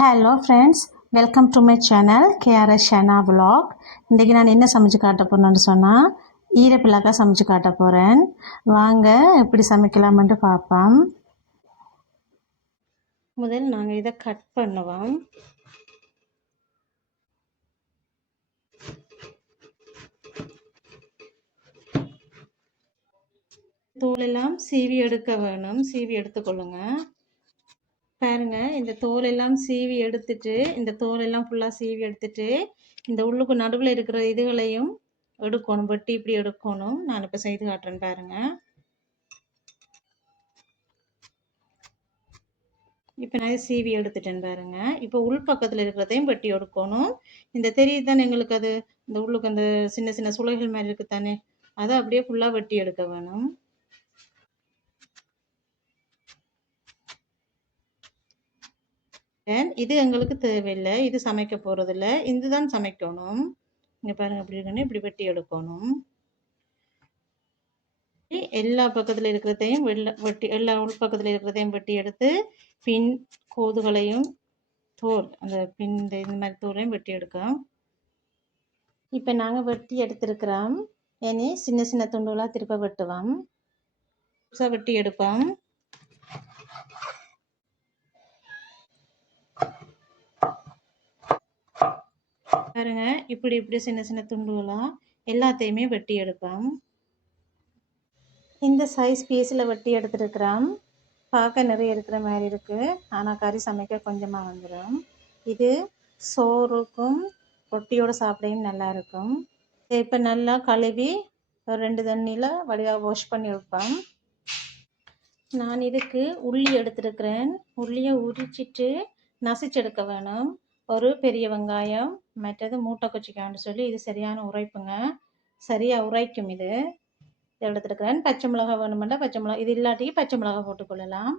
Hello friends, welcome to my channel KRS Shana vlog. இன்றைக்கி நான் என்ன சமைச்சு காட்ட போகிறேன்னு சொன்னால் ஈரப்பிள்ளாக்காய் சமைச்சு காட்ட போகிறேன். வாங்க எப்படி சமைக்கலாம்னு பார்ப்போம். முதல் நாங்கள் இதை கட் பண்ணுவோம். தோலெல்லாம் சீவி எடுக்க வேணும். சீவி எடுத்துக்கொள்ளுங்க. பாருங்க, இந்த தோலெல்லாம் சீவி எடுத்துட்டு, இந்த தோலெல்லாம் ஃபுல்லாக சீவி எடுத்துட்டு, இந்த உள்ளுக்கு நடுவில் இருக்கிற இதுகளையும் எடுக்கணும். வெட்டி இப்படி எடுக்கணும். நான் இப்போ செய்து காட்டுறேன் பாருங்க. இப்போ நான் சீவி எடுத்துட்டேன் பாருங்க. இப்போ உள் பக்கத்தில் இருக்கிறதையும் வெட்டி எடுக்கணும். இந்த தெரியுது தானே எங்களுக்கு, அது இந்த உள்ளுக்கு அந்த சின்ன சின்ன சுளைகள் மாதிரி இருக்கு தானே, அதை அப்படியே ஃபுல்லாக வெட்டி எடுக்க வேணும். இது எங்களுக்கு தேவையில்லை, இது சமைக்க போகிறதில்ல, இதுதான் சமைக்கணும். இங்கே பாருங்க, அப்படி இருக்குன்னு இப்படி வெட்டி எடுக்கணும். எல்லா பக்கத்தில் இருக்கிறதையும் வெட்டி, எல்லா உள் பக்கத்தில் இருக்கிறதையும் வெட்டி எடுத்து பின் கோதுகளையும் தோல், அந்த பின் இந்த மாதிரி தோலையும் வெட்டி எடுக்கலாம். இப்போ நாங்கள் வெட்டி எடுத்துருக்கிறோம். இனி சின்ன சின்ன துண்டுகளாக திருப்ப வெட்டுவோம். வெட்டி எடுப்போம். பாருங்க, இப்படி இப்படி சின்ன சின்ன துண்டுகளாக எல்லாத்தையுமே வெட்டி எடுப்போம். இந்த சைஸ் பீஸில் வெட்டி எடுத்துருக்கிறோம். பார்க்க நிறைய இருக்கிற மாதிரி இருக்குது, ஆனால் கறி சமைக்க கொஞ்சமாக வந்துடும். இது சோறுக்கும் ரொட்டியோடு சாப்பிடையும் நல்லா இருக்கும். இப்போ நல்லா கழுவி ஒரு 2 தண்ணியில் வடிவாக வாஷ் பண்ணி வைப்பேன். நான் இதுக்கு உள்ளி எடுத்துருக்கிறேன். உள்ளியை உரிச்சிட்டு நசிச்செடுக்க வேணும். ஒரு பெரிய வெங்காயம், மற்றது மூட்டை கொச்சிக்கான்னு சொல்லி, இது சரியான உரைப்புங்க, சரியாக உரைக்கும். இது எடுத்துருக்கிறேன். பச்சை மிளகா வேணுமெண்டா பச்சை மிளகா, இது இல்லாட்டி பச்சை மிளகா போட்டுக்கொள்ளலாம்.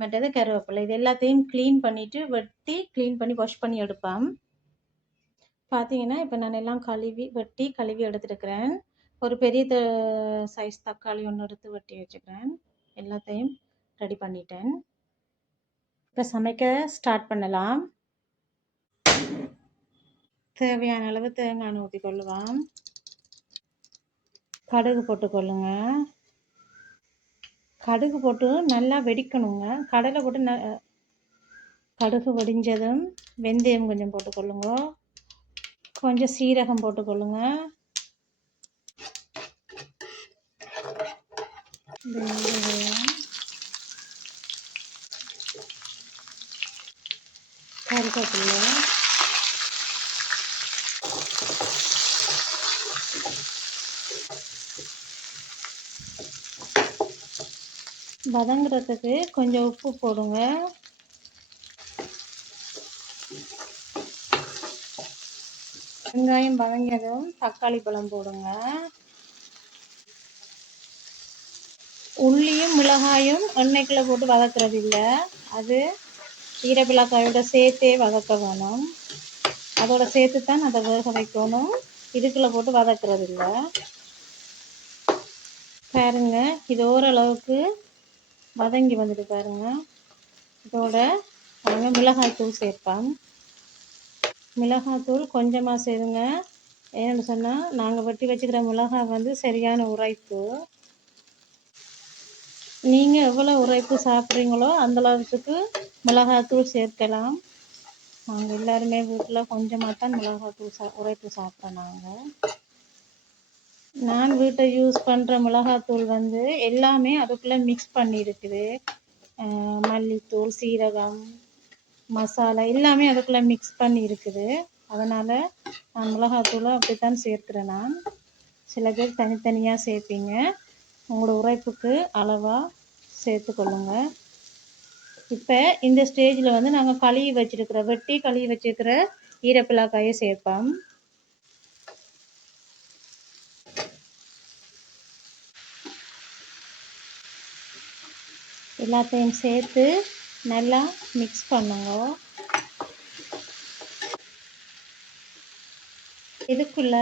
மற்றது கருவேப்பிலை. இது எல்லாத்தையும் க்ளீன் பண்ணிவிட்டு வெட்டி க்ளீன் பண்ணி வாஷ் பண்ணி எடுப்பேன். பார்த்தீங்கன்னா இப்போ நான் எல்லாம் வெட்டி கழுவி எடுத்துருக்கிறேன். ஒரு பெரிய சைஸ் தக்காளி ஒன்று எடுத்து வெட்டி வச்சுக்கிறேன். எல்லாத்தையும் ரெடி பண்ணிட்டேன். இப்போ சமைக்க ஸ்டார்ட் பண்ணலாம். தேவையான அளவு தேங்காய் எண்ணெய் ஊற்றிக்கொள்ளுவோம். கடுகு போட்டுக்கொள்ளுங்க. கடுகு போட்டு நல்லா வெடிக்கணுங்க. கடலை போட்டு கடுகு வெடிஞ்சதும் வெந்தயம் கொஞ்சம் போட்டுக்கொள்ளுங்க. கொஞ்சம் சீரகம் போட்டுக்கொள்ளுங்க. கருவேப்பிலை, வதங்குறதுக்கு கொஞ்சம் உப்பு போடுங்க. வெங்காயம் வதங்கியதும் தக்காளி பழம் போடுங்க. உள்ளியும் மிளகாயும் எண்ணெய்க்குள்ளே போட்டு வதக்குறது இல்லை, அது ஈரப்பிள்ளாக்காயோட சேர்த்தே வதக்க வேணும். அதோட சேர்த்து தான் அதை வேக வைக்கணும். இதுக்குள்ளே போட்டு வதக்குறது இல்லை. பாருங்க, இது ஓரளவுக்கு வதங்கி வந்துட்டு பாருங்க. இதோட நாங்கள் மிளகாய்த்தூள் சேர்ப்போம். மிளகாய்த்தூள் கொஞ்சமாக சேருங்க. ஏன்னு சொன்னால் நாங்கள் வெட்டி வச்சுக்கிற மிளகாய் வந்து சரியான உரைப்பு. நீங்கள் எவ்வளோ உரைப்பு சாப்பிட்றீங்களோ அந்தளவுக்கு மிளகாய்த்தூள் சேர்க்கலாம். நாங்கள் எல்லாருமே வீட்டில் கொஞ்சமாக தான் மிளகாய்த்தூள் உரைப்பு சாப்பிட்றோம். நான் வீட்டை யூஸ் பண்ணுற மிளகாய்த்தூள் வந்து எல்லாமே அதுக்குள்ளே மிக்ஸ் பண்ணி இருக்குது. மல்லித்தூள், சீரகம், மசாலா எல்லாமே அதுக்குள்ளே மிக்ஸ் பண்ணி இருக்குது. அதனால் நான் மிளகாத்தூளை அப்படித்தான் சேர்க்கிறேன். நான் சில பேர் தனித்தனியாக சேர்ப்பீங்க. உங்களோட உரைப்புக்கு அளவாக சேர்த்துக்கொள்ளுங்க. இப்போ இந்த ஸ்டேஜில் வந்து நாங்கள் வெட்டி கழுவி வச்சுருக்கிற ஈரப்பிள்ளாக்காயை சேர்ப்போம். எல்லாத்தையும் சேர்த்து நல்லா மிக்ஸ் பண்ணுங்க. இதுக்குள்ள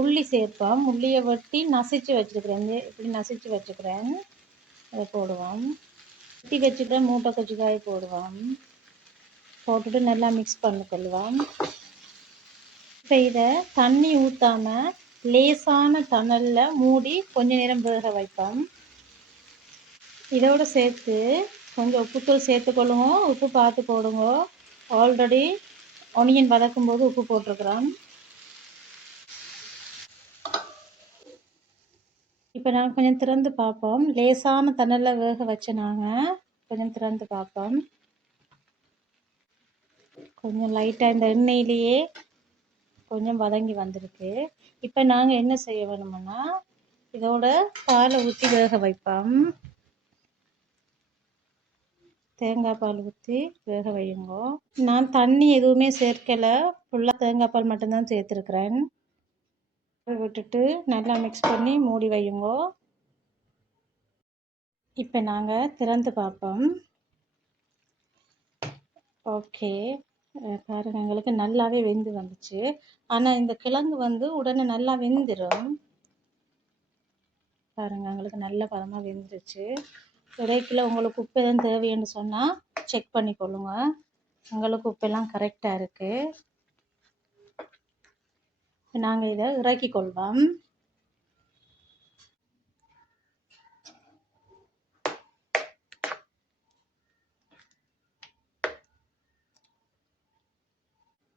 உள்ளி சேர்ப்போம். உள்ளியை வெட்டி நசிச்சு வச்சுருக்கிறேன். இப்படி நசிச்சு வச்சுக்கிறேன். அதை போடுவோம். வெட்டி வச்சுக்கிற மூட்டை கொச்சிக்காய் போடுவோம். போட்டுட்டு நல்லா மிக்ஸ் பண்ணிக்கொள்வோம். இப்போ இதை தண்ணி ஊற்றாமல் லேசான தணலில் மூடி கொஞ்ச நேரம் வேக வைப்போம். இதோடு சேர்த்து கொஞ்சம் உப்புத்தூள் சேர்த்துக்கொள்ளுங்க. உப்பு பார்த்து போடுங்க. ஆல்ரெடி ஒனியன் வதக்கும் போது உப்பு போட்டிருக்கிறோம். இப்போ நாங்கள் கொஞ்சம் திறந்து பார்ப்போம். லேசான தணலில் வேக வச்சு நாங்கள் கொஞ்சம் திறந்து பார்ப்போம். கொஞ்சம் லைட்டாக இந்த எண்ணெயிலேயே கொஞ்சம் வதங்கி வந்திருக்கு. இப்போ நாங்கள் என்ன செய்ய வேணுமுன்னா இதோட பாலை ஊற்றி வேக வைப்போம். தேங்காய் பால் ஊற்றி வேக வையுங்கோ. நான் தண்ணி எதுவுமே சேர்க்கலை, ஃபுல்லாக தேங்காய் பால் மட்டும்தான் சேர்த்துருக்குறேன். விட்டுட்டு நல்லா மிக்ஸ் பண்ணி மூடி வையுங்கோ. இப்போ நாங்கள் திறந்து பார்ப்போம். ஓகே, பாருங்கள் எங்களுக்கு நல்லாவே வெந்து வந்துச்சு. ஆனால் இந்த கிழங்கு வந்து உடனே நல்லா வெந்துடும். பாருங்கள் எங்களுக்கு நல்ல பதமாக வெந்துருச்சு. இடைக்குள்ள உங்களுக்கு உப்பு எதுவும் தேவைன்னு சொன்னால் செக் பண்ணிக்கொள்ளுங்க. எங்களுக்கு உப்பெல்லாம் கரெக்டாக இருக்குது. நாங்கள் இதை இறக்கி கொள்வோம்.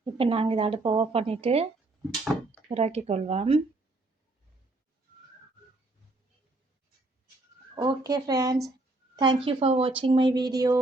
இப்போ நாங்கள் இதை அடுப்பை ஆஃப் பண்ணிவிட்டு இறக்கி கொள்வோம். Okay friends, thank you for watching my video.